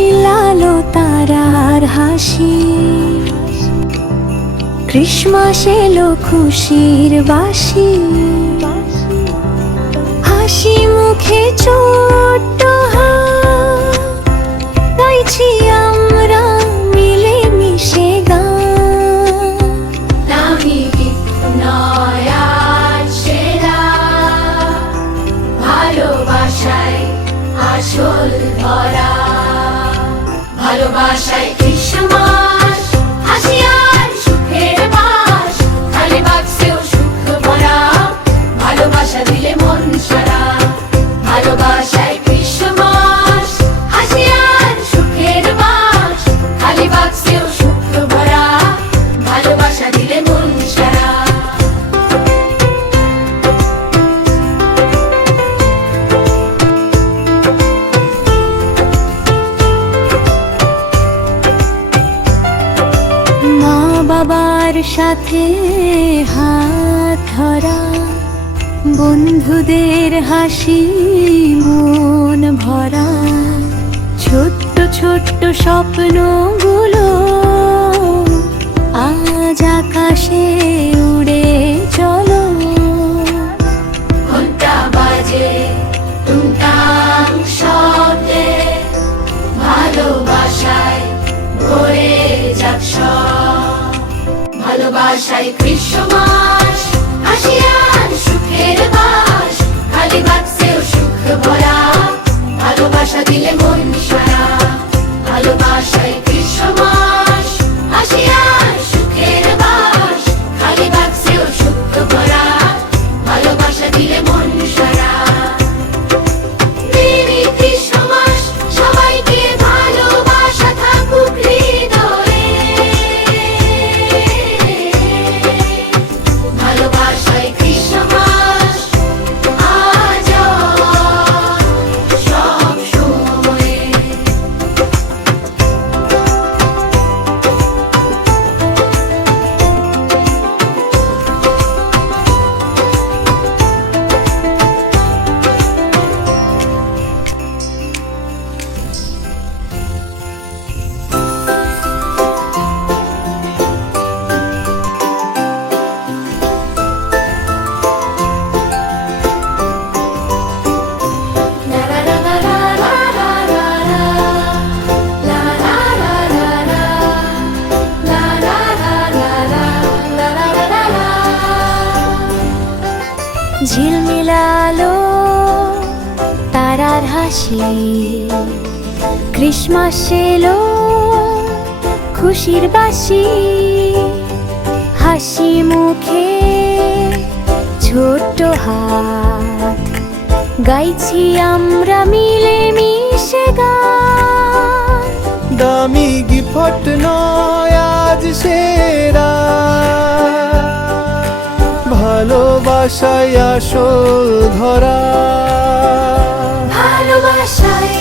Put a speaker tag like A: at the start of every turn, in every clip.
A: মিলালো তারার হাসি। ক্রিসমাস এলো খুশির বাসি। হাসি মুখে
B: ভালোবাসায় ক্রিসমাস
A: সাথে হাত ধরা, বন্ধুদের হাসি মন ভরা ছোট্ট ছোট্ট স্বপ্নগুলো আজ আকাশে উড়ে চলো
B: ঘণ্টা বাজে ভালোবাসায় ভরে যাক সব। ভালোবাসায় হাসি আর সুখের বাস খালি বাক্সেও সুখ ভরা ভালোবাসা দিলে
A: ঝিলমিলালো তারার হাসি। ক্রিসমাস এলো খুশির বাসি। হাসি মুখে ছোট্ট হাত। গাইছি আমরা মিলে মিশে গান।
C: দামি গিফট নয় আজ সেরা। ভালোবাসায় আসল ধরা।
B: ভালোবাসায়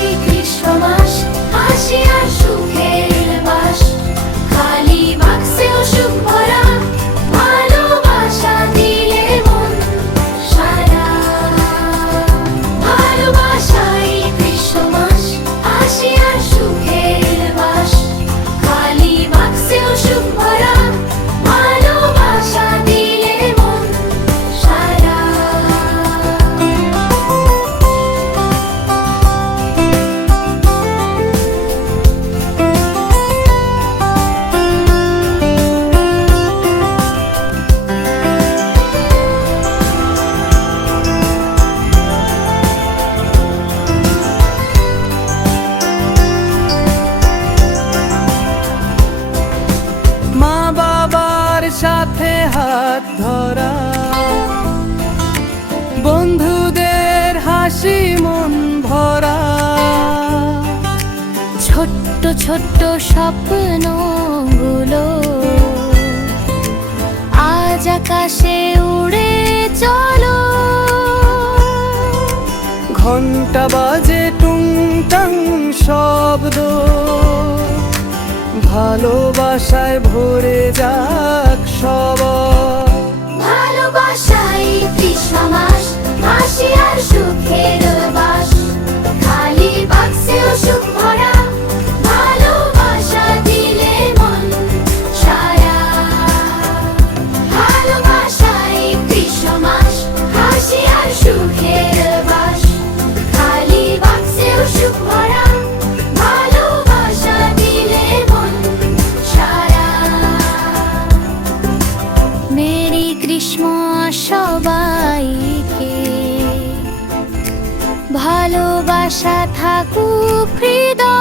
C: হাত ধরা। বন্ধুদের হাসি মন ভরা।
A: ছোট্ট ছোট্ট স্বপ্নগুলো আজ আকাশে উড়ে চলো।
C: ঘণ্টা বাজে টুংটাং শব্দ। ভালোবাসায় ভরে যাক সব
B: ভালোবাসাই ভালোবাসা থাকুক হৃদয়।